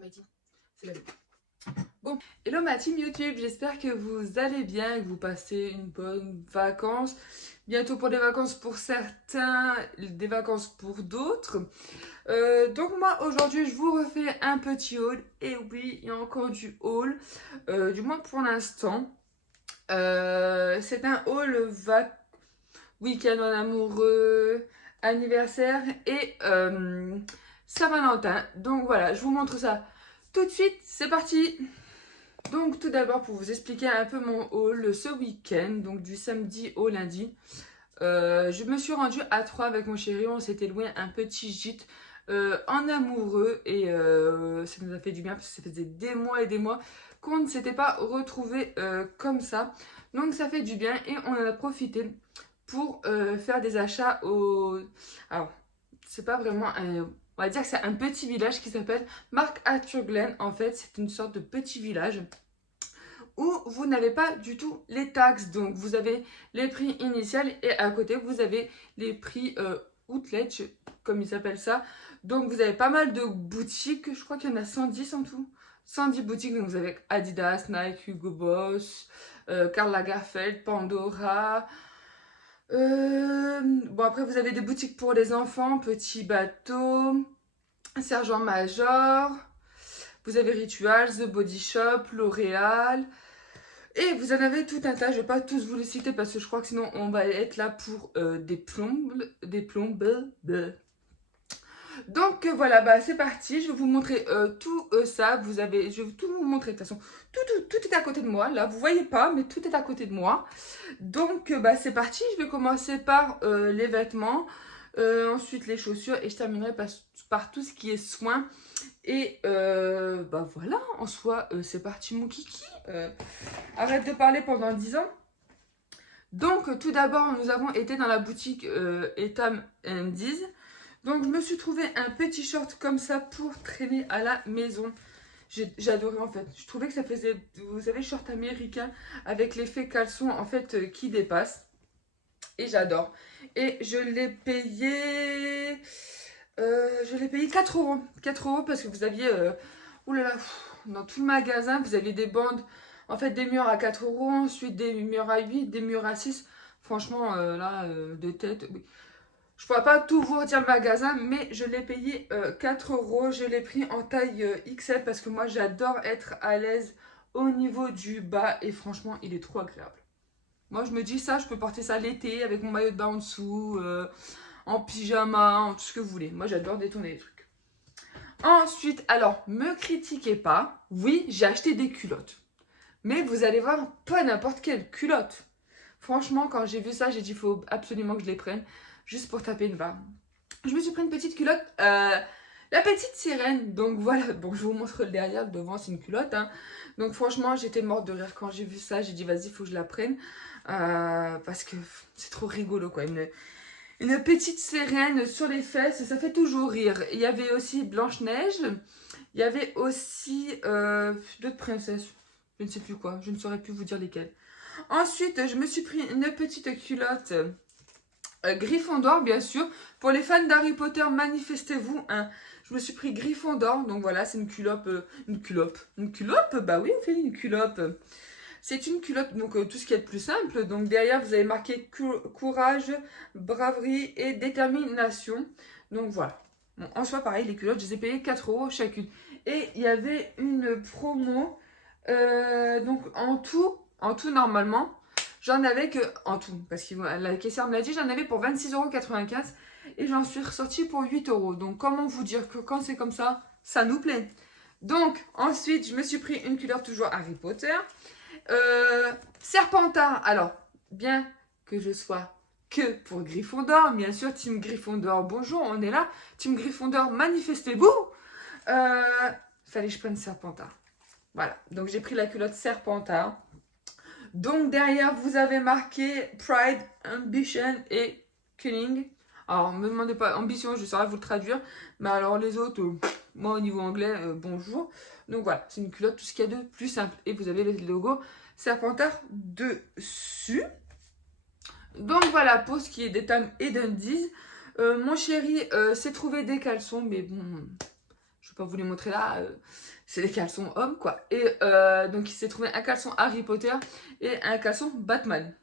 Ma team, c'est la vie. Bon, hello ma team YouTube, j'espère que vous allez bien, que vous passez une bonne vacance. Bientôt pour des vacances pour certains, des vacances pour d'autres. Donc moi aujourd'hui je vous refais un petit haul. Et oui, il y a encore du haul, du moins pour l'instant. C'est un haul week-end en amoureux, anniversaire et Saint-Valentin. Donc voilà, je vous montre ça tout de suite, c'est parti. Donc tout d'abord pour vous expliquer un peu mon haul ce week-end, donc du samedi au lundi. Je me suis rendue à Troyes avec mon chéri, on s'était loué un petit gîte en amoureux et ça nous a fait du bien parce que ça faisait des mois et des mois qu'on ne s'était pas retrouvés comme ça. Donc ça fait du bien et on en a profité pour faire des achats au... Alors, c'est pas vraiment un... On va dire que c'est un petit village qui s'appelle Mark Arthur Glen. En fait, c'est une sorte de petit village où vous n'avez pas du tout les taxes. Donc, vous avez les prix initial et à côté, vous avez les prix outlet, comme ils s'appellent ça. Donc, vous avez pas mal de boutiques. Je crois qu'il y en a 110 en tout. 110 boutiques. Donc, vous avez Adidas, Nike, Hugo Boss, Karl Lagerfeld, Pandora. Bon, après, vous avez des boutiques pour les enfants, Petit Bateau, Sergent Major. Vous avez Rituals, The Body Shop, L'Oréal. Et vous en avez tout un tas, je ne vais pas tous vous les citer parce que je crois que sinon on va être là pour des plombes. Des plombes. Bleh. Donc voilà, bah c'est parti, je vais vous montrer tout ça. Je vais tout vous montrer de toute façon. Tout est à côté de moi, là, vous voyez pas, mais tout est à côté de moi. Donc bah c'est parti, je vais commencer par les vêtements, ensuite les chaussures et je terminerai par tout ce qui est soins. Et bah voilà, en soi, c'est parti mon kiki. Arrête de parler pendant 10 ans. Donc tout d'abord, nous avons été dans la boutique Etam Diz. Donc je me suis trouvé un petit short comme ça pour traîner à la maison. J'ai adoré en fait. Je trouvais que ça faisait, vous savez, short américain avec l'effet caleçon en fait qui dépasse. Et j'adore. Et je l'ai payé 4 euros. 4 euros parce que vous aviez, oulala, dans tout le magasin, vous aviez des bandes, en fait, des murs à 4 euros, ensuite des murs à 8, des murs à 6. Franchement, là, de tête, oui. Je pourrais pas tout vous redire le magasin, mais je l'ai payé 4 euros. Je l'ai pris en taille XL parce que moi, j'adore être à l'aise au niveau du bas et franchement, il est trop agréable. Moi, je me dis ça, je peux porter ça l'été avec mon maillot de bain en dessous, en pyjama, en tout ce que vous voulez. Moi, j'adore détourner les trucs. Ensuite, alors, me critiquez pas. Oui, j'ai acheté des culottes. Mais vous allez voir, pas n'importe quelle culotte. Franchement, quand j'ai vu ça, j'ai dit, il faut absolument que je les prenne, juste pour taper une barre. Je me suis pris une petite culotte, la petite sirène. Donc voilà, bon, je vous montre le derrière, le devant, c'est une culotte. Hein. Donc franchement, j'étais morte de rire quand j'ai vu ça. J'ai dit, vas-y, il faut que je la prenne. Parce que c'est trop rigolo, quoi. Une petite sirène sur les fesses, ça fait toujours rire. Il y avait aussi Blanche-Neige. Il y avait aussi d'autres princesses. Je ne sais plus quoi. Je ne saurais plus vous dire lesquelles. Ensuite, je me suis pris une petite culotte Gryffondor, bien sûr. Pour les fans d'Harry Potter, manifestez-vous. Hein. Je me suis pris Gryffondor. Donc voilà, c'est une culotte. Une culotte. Une culotte. Bah oui, on fait une culotte. C'est une culotte, donc tout ce qui est de plus simple. Donc derrière, vous avez marqué courage, braverie et détermination. Donc voilà. Bon, en soi, pareil, les culottes, je les ai payées 4 euros chacune. Et il y avait une promo. Donc en tout normalement, j'en avais que, en tout, parce que la caissière me l'a dit, j'en avais pour 26,95 € et j'en suis ressortie pour 8 euros. Donc comment vous dire que quand c'est comme ça nous plaît. Donc ensuite, je me suis pris une culotte toujours Harry Potter. Serpentard, alors, bien que je sois que pour Gryffondor, bien sûr, Team Gryffondor, bonjour, on est là. Team Gryffondor, manifestez-vous. Fallait que je prenne Serpentard. Voilà, donc j'ai pris la culotte Serpentard. Donc derrière, vous avez marqué Pride, Ambition et Killing. Alors, ne me demandez pas, ambition, je saurais vous le traduire. Mais alors, les autres, moi, au niveau anglais, bonjour. Donc voilà, c'est une culotte, tout ce qu'il y a de plus simple. Et vous avez le logo Serpentard dessus. Donc voilà, pour ce qui est des Tam et d'Undies. Mon chéri s'est trouvé des caleçons, mais bon, je vais pas vous les montrer là, c'est des caleçons hommes quoi. Et donc il s'est trouvé un caleçon Harry Potter et un caleçon Batman.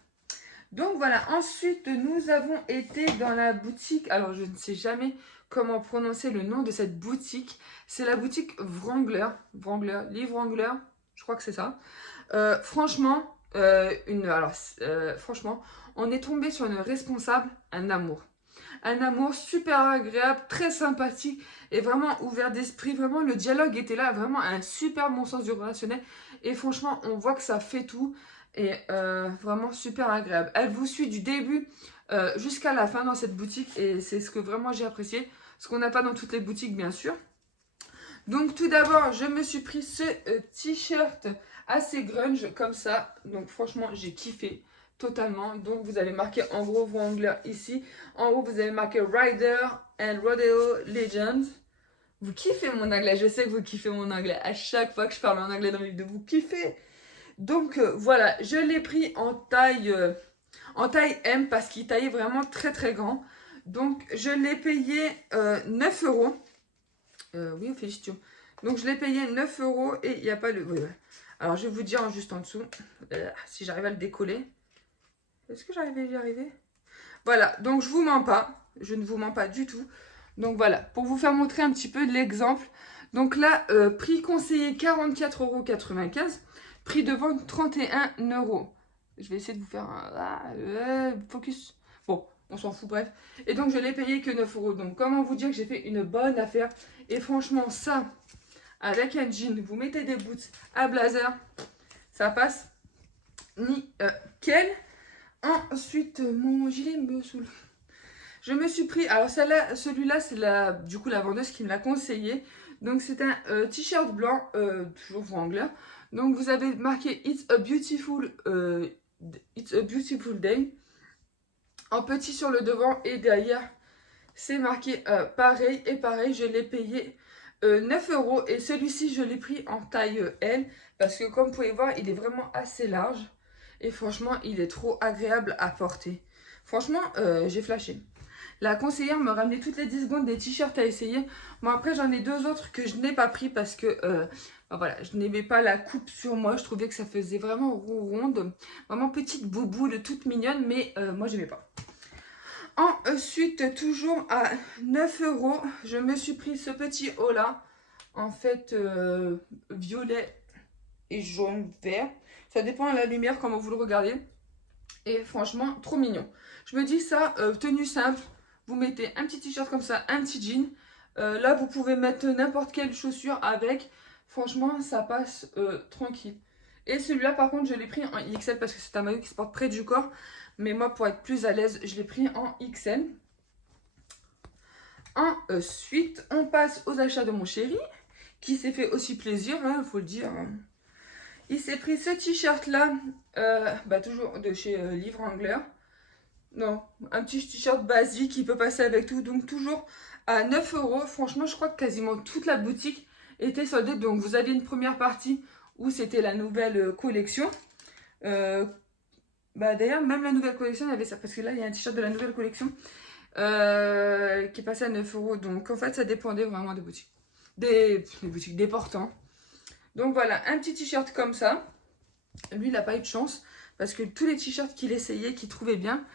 Donc voilà, ensuite nous avons été dans la boutique, alors je ne sais jamais comment prononcer le nom de cette boutique, c'est la boutique Wrangler, Livre Wrangler, je crois que c'est ça. Franchement, franchement, on est tombé sur une responsable, un amour. Un amour super agréable, très sympathique et vraiment ouvert d'esprit. Vraiment, le dialogue était là, vraiment un super bon sens du relationnel. Et franchement, on voit que ça fait tout et vraiment super agréable. Elle vous suit du début jusqu'à la fin dans cette boutique et c'est ce que vraiment j'ai apprécié. Ce qu'on n'a pas dans toutes les boutiques, bien sûr. Donc, tout d'abord, je me suis pris ce t-shirt assez grunge comme ça. Donc, franchement, j'ai kiffé totalement. Donc, vous avez marqué en gros Wrangler ici. En haut, vous avez marqué Rider and Rodeo Legends. Vous kiffez mon anglais, je sais que vous kiffez mon anglais. À chaque fois que je parle en anglais dans mes vidéos, vous kiffez. Donc, voilà, je l'ai pris en taille M parce qu'il taillait vraiment très très grand. Donc, je l'ai payé 9 euros. Oui, félicitations. Donc, je l'ai payé 9 euros et il n'y a pas le... Oui, ouais. Alors, je vais vous dire juste en dessous, si j'arrive à le décoller. Est-ce que j'arrive à y arriver? Voilà, donc je vous mens pas. Je ne vous mens pas du tout. Donc, voilà, pour vous faire montrer un petit peu l'exemple. Donc là, prix conseillé 44,95 €. Prix de vente 31 €. Je vais essayer de vous faire un focus. Bon, on s'en fout, bref. Et donc, je l'ai payé que 9 euros. Donc, comment vous dire que j'ai fait une bonne affaire? Et franchement, ça, avec un jean, vous mettez des boots à blazer, ça passe nickel. Ensuite, mon gilet me saoule. Je me suis pris, alors celui-là, c'est du coup la vendeuse qui me l'a conseillé. Donc, c'est un t-shirt blanc, toujours Wrangler. Donc, vous avez marqué It's a beautiful day. En petit sur le devant et derrière, c'est marqué pareil. Et pareil, je l'ai payé 9 euros. Et celui-ci, je l'ai pris en taille L. Parce que comme vous pouvez voir, il est vraiment assez large. Et franchement, il est trop agréable à porter. Franchement, j'ai flashé. La conseillère me ramenait toutes les 10 secondes des t-shirts à essayer. Bon, après, j'en ai deux autres que je n'ai pas pris parce que voilà, je n'aimais pas la coupe sur moi. Je trouvais que ça faisait vraiment ronde. Vraiment petite bouboule, toute mignonne. Mais moi, j'aimais pas. Ensuite, toujours à 9 euros, je me suis pris ce petit haut là. En fait, violet et jaune, vert. Ça dépend de la lumière, comment vous le regardez. Et franchement, trop mignon. Je me dis ça, tenue simple. Vous mettez un petit t-shirt comme ça, un petit jean. Là, vous pouvez mettre n'importe quelle chaussure avec. Franchement, ça passe tranquille. Et celui-là, par contre, je l'ai pris en XL parce que c'est un maillot qui se porte près du corps. Mais moi, pour être plus à l'aise, je l'ai pris en XL. Ensuite, on passe aux achats de mon chéri, qui s'est fait aussi plaisir, il faut le dire. Il s'est pris ce t-shirt-là, toujours de chez Livre Wrangler. Non, un petit t-shirt basique qui peut passer avec tout. Donc, toujours à 9 euros. Franchement, je crois que quasiment toute la boutique était soldée. Donc, vous avez une première partie où c'était la nouvelle collection. D'ailleurs, même la nouvelle collection, il y avait ça. Parce que là, il y a un t-shirt de la nouvelle collection qui est passé à 9 euros. Donc, en fait, ça dépendait vraiment des boutiques. Des boutiques, des portants. Donc, voilà, un petit t-shirt comme ça. Lui, il n'a pas eu de chance. Parce que tous les t-shirts qu'il essayait, qu'il trouvait bien,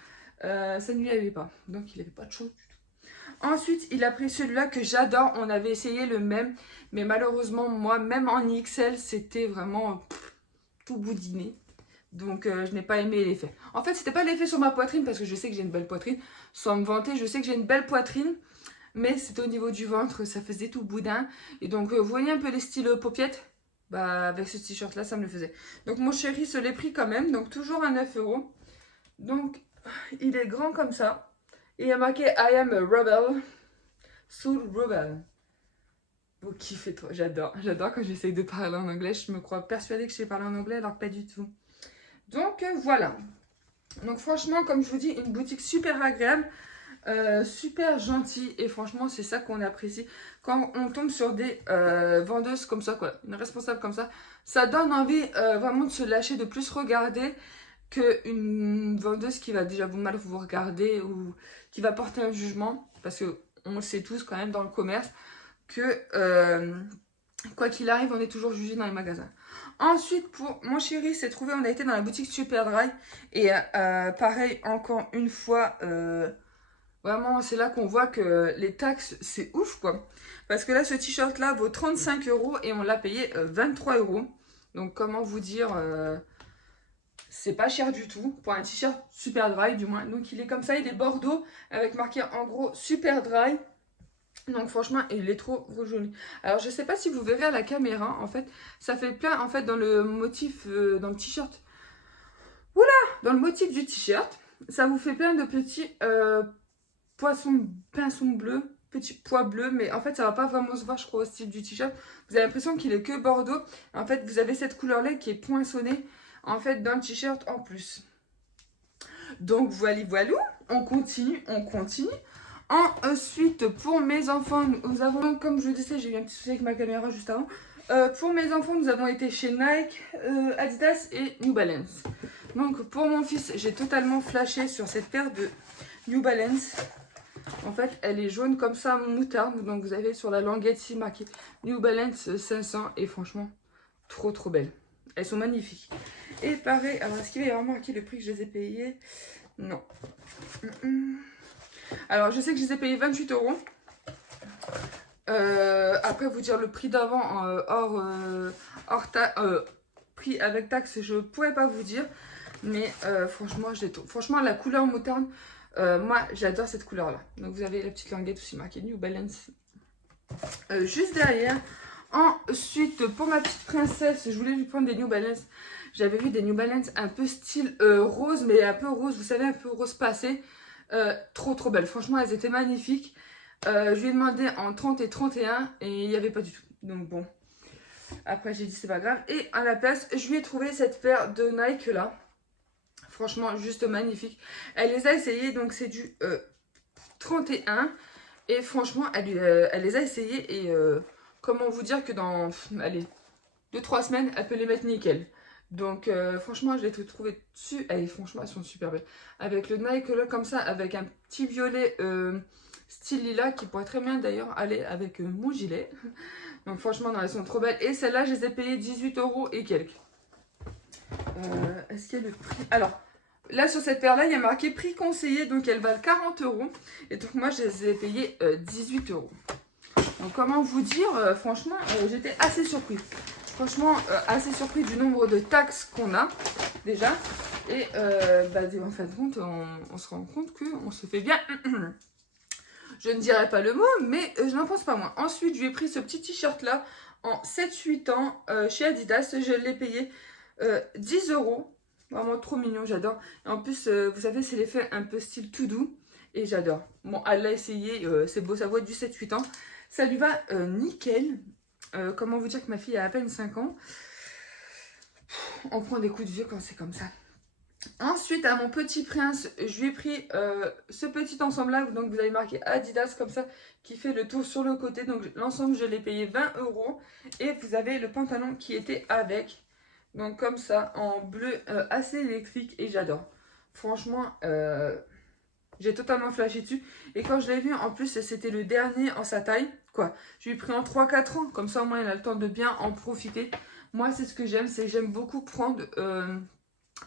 ça ne lui avait pas. Donc, il n'avait pas de chance du tout. Ensuite, il a pris celui-là que j'adore. On avait essayé le même. Mais malheureusement, moi, même en XL, c'était vraiment tout boudiné. Donc, je n'ai pas aimé l'effet. En fait, c'était pas l'effet sur ma poitrine parce que je sais que j'ai une belle poitrine. Sans me vanter, je sais que j'ai une belle poitrine. Mais c'était au niveau du ventre, ça faisait tout boudin. Et donc, vous voyez un peu les styles paupiettes? Avec ce t-shirt-là, ça me le faisait. Donc, mon chéri se l'est pris quand même. Donc, toujours à 9 euros. Donc, il est grand comme ça. Et il y a marqué I am a rebel. Soul rebel. Vous kiffez trop. J'adore. J'adore quand j'essaye de parler en anglais. Je me crois persuadée que je sais parler en anglais alors que pas du tout. Donc voilà. Donc franchement, comme je vous dis, une boutique super agréable, super gentille. Et franchement, c'est ça qu'on apprécie. Quand on tombe sur des vendeuses comme ça, quoi, une responsable comme ça donne envie vraiment de se lâcher, de plus regarder qu'une vendeuse qui va déjà mal vous regarder ou qui va porter un jugement. Parce que on le sait tous quand même dans le commerce que quoi qu'il arrive, on est toujours jugé dans les magasins. Ensuite, pour mon chéri, c'est trouvé, on a été dans la boutique Superdry. Et pareil, encore une fois, vraiment, c'est là qu'on voit que les taxes, c'est ouf, quoi. Parce que là, ce t-shirt-là vaut 35 € et on l'a payé 23 €. Donc, comment vous dire, c'est pas cher du tout pour un t-shirt Superdry, du moins. Donc, il est comme ça, il est bordeaux avec marqué en gros Superdry. Donc franchement, il est trop joli. Alors je sais pas si vous verrez à la caméra, en fait, ça fait plein, en fait, dans le motif, dans le t-shirt. Oula, dans le motif du t-shirt, ça vous fait plein de petits pinsons bleus, petits pois bleus, mais en fait, ça va pas vraiment se voir, je crois, au style du t-shirt. Vous avez l'impression qu'il est que bordeaux. En fait, vous avez cette couleur-là qui est poinçonnée, en fait, dans le t-shirt en plus. Donc voilà, voilà, on continue, on continue. Ensuite, pour mes enfants, nous avons, comme je vous disais, j'ai eu un petit souci avec ma caméra juste avant. Pour mes enfants, nous avons été chez Nike, Adidas et New Balance. Donc pour mon fils, j'ai totalement flashé sur cette paire de New Balance. En fait, elle est jaune comme ça, moutarde. Donc vous avez sur la languette ici marqué New Balance 500 et franchement, trop trop belles. Elles sont magnifiques. Et pareil, alors est-ce qu'il va y avoir marqué le prix que je les ai payés? Non. Alors, je sais que je les ai payés 28 €. Après, vous dire le prix d'avant prix avec taxe, je pourrais pas vous dire. Mais franchement, la couleur moutarde, moi, j'adore cette couleur-là. Donc, vous avez la petite languette aussi marquée New Balance juste derrière. Ensuite, pour ma petite princesse, je voulais lui prendre des New Balance. J'avais vu des New Balance un peu style rose, mais un peu rose, vous savez, un peu rose passé. Trop trop belles, franchement elles étaient magnifiques. Je lui ai demandé en 30 et 31 et il n'y avait pas du tout. Donc bon, après j'ai dit c'est pas grave. Et à la place, je lui ai trouvé cette paire de Nike là. Franchement juste magnifique. Elle les a essayées, donc c'est du 31. Et franchement elle les a essayées et comment vous dire que dans, allez, 2-3 semaines, elle peut les mettre nickel. Donc franchement, je l'ai trouvé dessus. Et franchement, elles sont super belles. Avec le Nike là, comme ça, avec un petit violet style lilas qui pourrait très bien d'ailleurs aller avec mon gilet. Donc franchement, non, elles sont trop belles. Et celles-là, je les ai payées 18 € et quelques. Est-ce qu'il y a le prix? Alors, là sur cette paire-là, il y a marqué prix conseillé. Donc elles valent 40 €. Et donc moi, je les ai payées 18 €. Donc comment vous dire, franchement, j'étais assez surprise. Franchement, assez surpris du nombre de taxes qu'on a, déjà. Et en fin de compte, on se rend compte qu'on se fait bien. Je ne dirais pas le mot, mais je n'en pense pas moins. Ensuite, je lui ai pris ce petit t-shirt-là en 7-8 ans chez Adidas. Je l'ai payé 10 €. Vraiment trop mignon, j'adore. Et en plus, vous savez, c'est l'effet un peu style tout doux. Et j'adore. Bon, elle l'a essayé, c'est beau, ça vaut du 7-8 ans. Ça lui va nickel. Comment vous dire que ma fille a à peine 5 ans. On prend des coups de vieux quand c'est comme ça. Ensuite, à mon petit prince, je lui ai pris ce petit ensemble-là. Donc, vous avez marqué Adidas comme ça, qui fait le tour sur le côté. Donc, l'ensemble, je l'ai payé 20 €. Et vous avez le pantalon qui était avec. Donc, comme ça, en bleu assez électrique. Et j'adore. Franchement, j'ai totalement flashé dessus. Et quand je l'ai vu, en plus, c'était le dernier en sa taille. Quoi, je lui ai pris en 3-4 ans. Comme ça, au moins, il a le temps de bien en profiter. Moi, c'est ce que j'aime. C'est que j'aime beaucoup prendre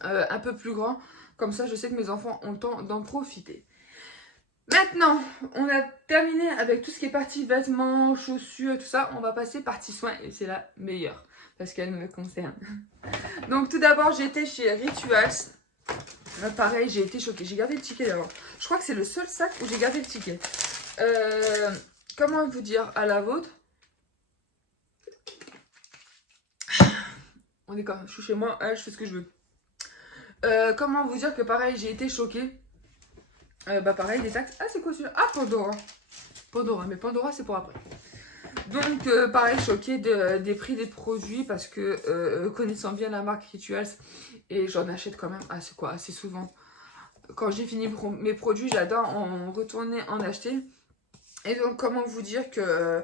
un peu plus grand. Comme ça, je sais que mes enfants ont le temps d'en profiter. Maintenant, on a terminé avec tout ce qui est partie vêtements, chaussures, tout ça. On va passer partie soins. Et c'est la meilleure. Parce qu'elle me concerne. Donc, tout d'abord, j'étais chez Rituals. Là, pareil, j'ai été choquée. J'ai gardé le ticket d'abord. Je crois que c'est le seul sac où j'ai gardé le ticket. Comment vous dire à la vôtre? On est quand je suis chez moi, je fais ce que je veux. Comment vous dire que pareil, j'ai été choquée. Pareil, les taxes. Ah, c'est quoi celui-là? Ah, Pandora. Pandora, mais Pandora, c'est pour après. Donc, pareil, choquée des prix des produits parce que connaissant bien la marque Rituals, et j'en achète quand même assez souvent. Quand j'ai fini mes produits, j'adore en retourner en acheter. Et donc, comment vous dire que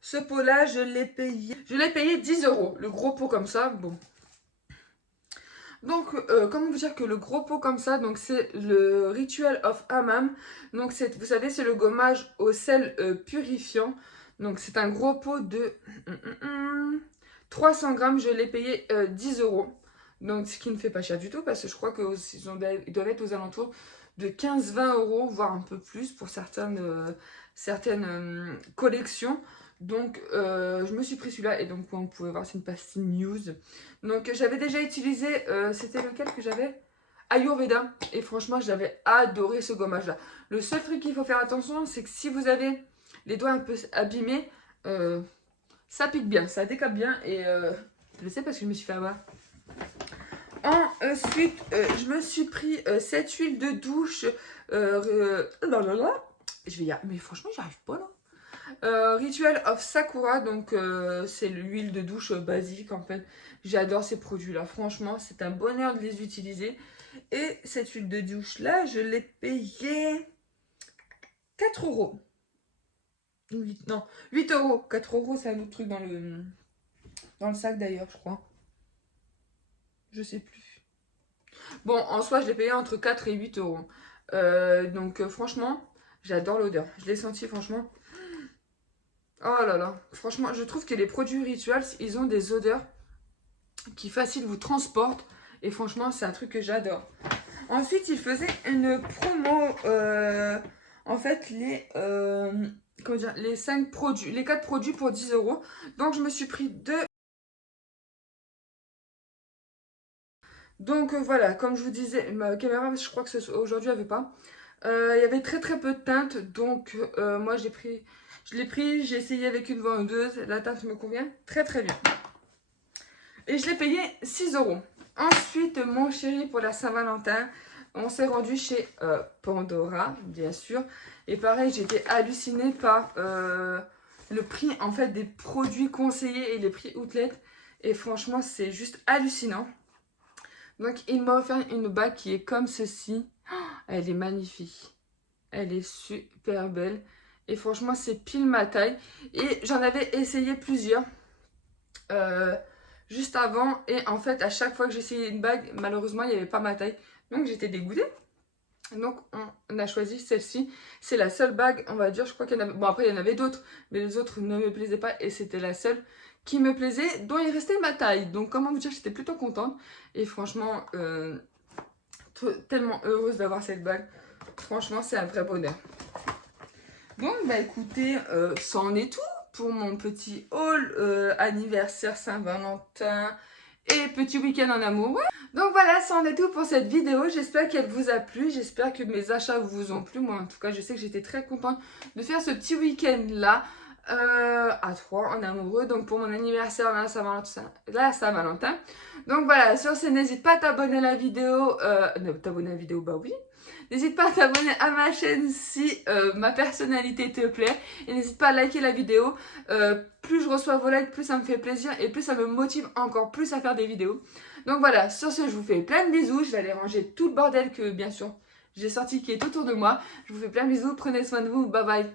ce pot-là, je l'ai payé 10 €. Le gros pot comme ça, bon. Donc, comment vous dire que le gros pot comme ça, donc c'est le Ritual of Hammam. Donc, vous savez, c'est le gommage au sel purifiant. Donc c'est un gros pot de 300 grammes. Je l'ai payé 10 euros. Donc ce qui ne fait pas cher du tout parce que je crois qu'ils doivent être aux alentours de 15-20 euros, voire un peu plus pour certaines collections. Donc je me suis pris celui-là et donc vous pouvez voir c'est une pastille news. Donc j'avais déjà utilisé, c'était lequel que j'avais? Ayurveda. Et franchement j'avais adoré ce gommage là. Le seul truc qu'il faut faire attention c'est que si vous avez les doigts un peu abîmés, ça pique bien, ça décape bien et je le sais parce que je me suis fait avoir. Ensuite, je me suis pris cette huile de douche. Je vais y arriver, mais franchement, j'y arrive pas là. Ritual of Sakura, donc c'est l'huile de douche basique en fait. J'adore ces produits-là, franchement, c'est un bonheur de les utiliser. Et cette huile de douche là, je l'ai payée 4 euros. 8, non, 8 euros. 4 euros, c'est un autre truc dans le sac d'ailleurs, je crois. Je sais plus. Bon, en soi, je l'ai payé entre 4 et 8 euros. Donc, franchement, j'adore l'odeur. Je l'ai senti, franchement. Oh là là. Franchement, je trouve que les produits Rituals, ils ont des odeurs qui faciles vous transportent. Et franchement, c'est un truc que j'adore. Ensuite, ils faisaient une promo. En fait, comment dire, les 5 produits, les 4 produits pour 10 euros. Donc, je me suis pris 2. Donc voilà, comme je vous disais, ma caméra, je crois que aujourd'hui, elle veut pas. Il y avait très très peu de teintes, donc moi je l'ai pris, j'ai essayé avec une vendeuse, la teinte me convient très très bien. Et je l'ai payé 6 euros. Ensuite, mon chéri, pour la Saint-Valentin, on s'est rendu chez Pandora, bien sûr. Et pareil, j'étais hallucinée par le prix en fait des produits conseillés et les prix outlet. Et franchement, c'est juste hallucinant. Donc, il m'a offert une bague qui est comme ceci. Elle est magnifique. Elle est super belle. Et franchement, c'est pile ma taille. Et j'en avais essayé plusieurs juste avant. Et en fait, à chaque fois que j'essayais une bague, malheureusement, il n'y avait pas ma taille. Donc, j'étais dégoûtée. Donc, on a choisi celle-ci. C'est la seule bague, on va dire. Je crois qu'il y en avait... Bon, après, il y en avait d'autres. Mais les autres ne me plaisaient pas. Et c'était la seule qui me plaisait, dont il restait ma taille. Donc, comment vous dire, j'étais plutôt contente. Et franchement, tellement heureuse d'avoir cette bague. Franchement, c'est un vrai bonheur. Donc, bah écoutez, ça en est tout pour mon petit haul anniversaire Saint-Valentin et petit week-end en amour. Ouais. Donc voilà, ça en est tout pour cette vidéo. J'espère qu'elle vous a plu. J'espère que mes achats vous ont plu. Moi, en tout cas, je sais que j'étais très contente de faire ce petit week-end-là à 3 en amoureux. Donc pour mon anniversaire, la Saint-Valentin. Donc voilà, sur ce, n'hésite pas à t'abonner à la vidéo. T'abonner à la vidéo, bah oui. N'hésite pas à t'abonner à ma chaîne si ma personnalité te plaît. Et n'hésite pas à liker la vidéo. Plus je reçois vos likes, plus ça me fait plaisir. Et plus ça me motive encore plus à faire des vidéos. Donc voilà, sur ce, je vous fais plein de bisous. Je vais aller ranger tout le bordel que, bien sûr, j'ai sorti qui est autour de moi. Je vous fais plein de bisous. Prenez soin de vous. Bye bye.